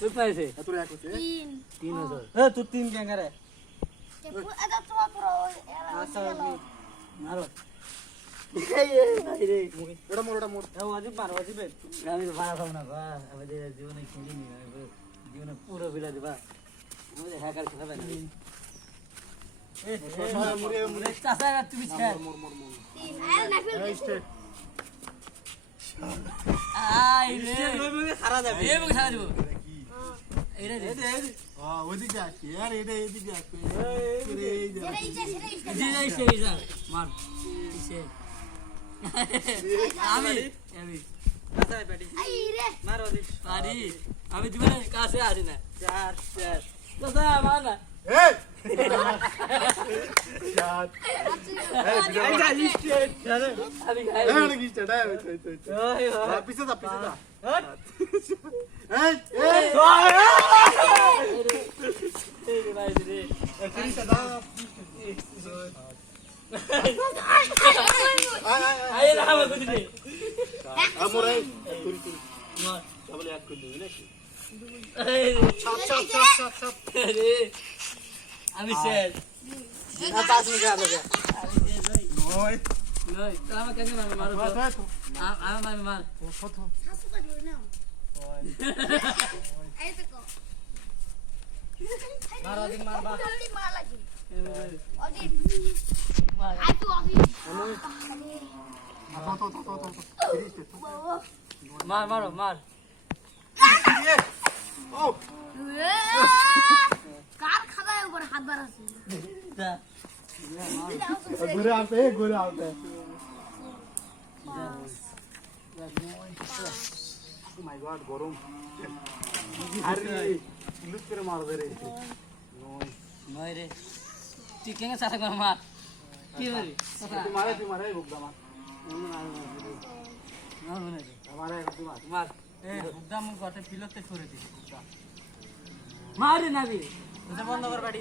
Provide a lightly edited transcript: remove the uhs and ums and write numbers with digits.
তুই পাইছে তোর এক হচ্ছে 3000 এ তুই 3 গ্যাঙ্গারে আচ্ছা মারো ওটা মোর ওয়াজিব মার ওয়াজিব আমি তো ভাড়া পাবো না বা আমাদের জীবনে খেলিনি জীবনে পুরো বিলা দিবা আমাদের হ্যাকার খেলাবে না মুরে চাচা তুমি ছেড় মোর এই স্টেট আই রে খারা যাবে এই মুখ সারা দিব এই রে ওদিকে আসি আর এটা এদিকে আসবে জি যাই সে যা মার সে আমি আচ্ছা ব্যাটি মার ওয়াজিব পারি আমি তোমার কাছে আসি না 4 4 চাচা মার না এই শাট এই যা স্ট্রেট জানো আমি খাই এই অনেক স্টেট ওই পিছে যা হট এই এই রে ভাই রে তিরিশটা দাও আই না আমার কুদি রে আমরে তুই মার ডাবল এক করে দিবি নাকি এই ছাপ ছাপ ছাপ ছাপ ছাপ রে আমি শেষ না পাস মে যা লগে আমি শেষ ভাই নয় নই তো আমার কাছে মারো তো আমার মার কত মার ওয়াজিব মার বা মার মারো মার ও কার খাদায় উপর হাত বাড়াছে যা ঘুরে আসবে ও মাই গড গরম আরে লুক করে মারবে রে নয় নই রে তুই কেন চাচা কর মার কি বলি তুই মারে বুক দামা মার মনে আমারে তুই মার মার এ বুদ্ধা মুখ গটে পিলতে করে দিছি বুদ্ধা মার রে নাবি বন্ধ কর বাড়ি